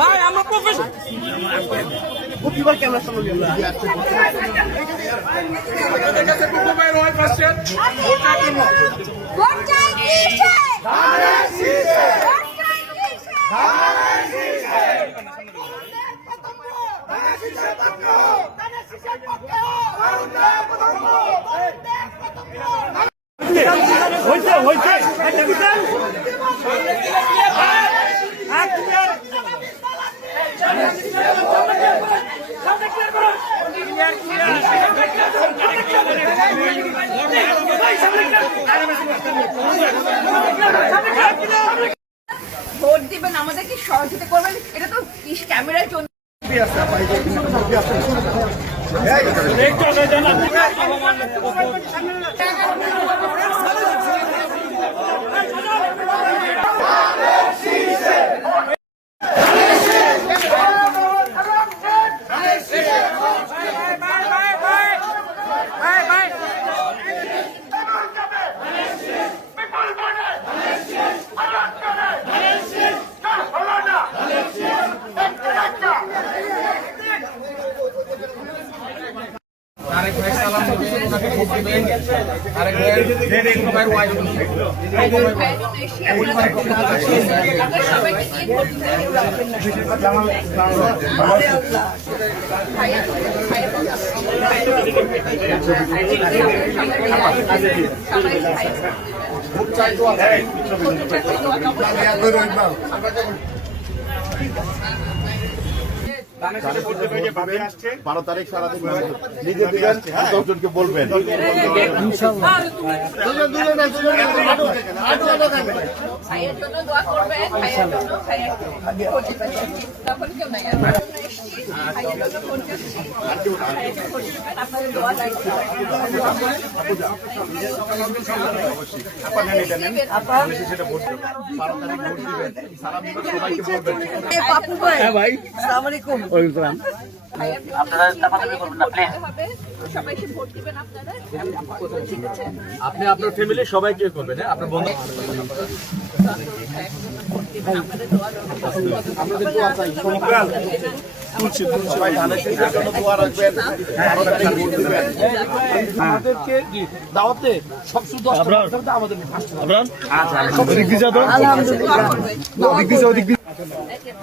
ভাই আমরা প্রফেশনাল প্রতিবার ক্যামেরা সামনে আপনাদের কাছে কোকো ভাইয়ের ওয়াইফ আসছেন ভোটার জন্য ভোট চাই কিসে ধানের শীষে ভোট চাই কিসে ধানের শীষে ধানের শীষে পক্ষ ধানের শীষে পক্ষ ভারতের পক্ষ ভারতের পক্ষ হইছে একটা বিশাল ভোট দিবেন আমাদেরকে সহযোগিতা করবেন এটা তো ক্যামেরার জন্য আরেক ভাই সালাম দিবেন ওনাকে ভোট দিবেন আরেক ভাই ভাই ওয়াইফ সবাইকে নিয়ে ভোট দিবেন 12 তারিখ সারাদিন নিজে দিবেন 10 জনকে বলবেন ভাইয়ের জন্য দোয়া করবেন ভাইয়ের জন্য ভোট দিবেন তখন কেউ নাই ভাইয়ের জন্য ভোট দিচ্ছি ভাইয়ের জন্য ভোট দিবেন আপনাদের দোয়া লাগবে পাপু ভাই ভাই আসসালামু আলাইকুম সবাইকে ভোট দিবেন আপনারা ঠিক আছে আপনি আপনার ফ্যামিলি সবাইকে করবেন হ্যাঁ আপনার বন্ধু আপনাদের দোয়া আপনাদের দোয়া চাই সবাই ধানের শীষের জন্য দোয়া রাখবেন আমাদেরকে দাওয়াতে সব শুধু আমাদের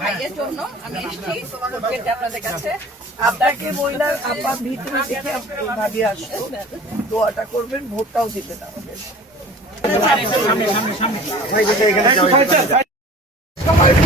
ভাইয়ের জন্য আমি এসেছি আপনাদের কাছে আপনাকে মহিলার আপনার ভিতরে দেখে ভাবিয়ে আসতো দোয়াটা করবেন ভোটটাও দিবেন আমাদের সবাই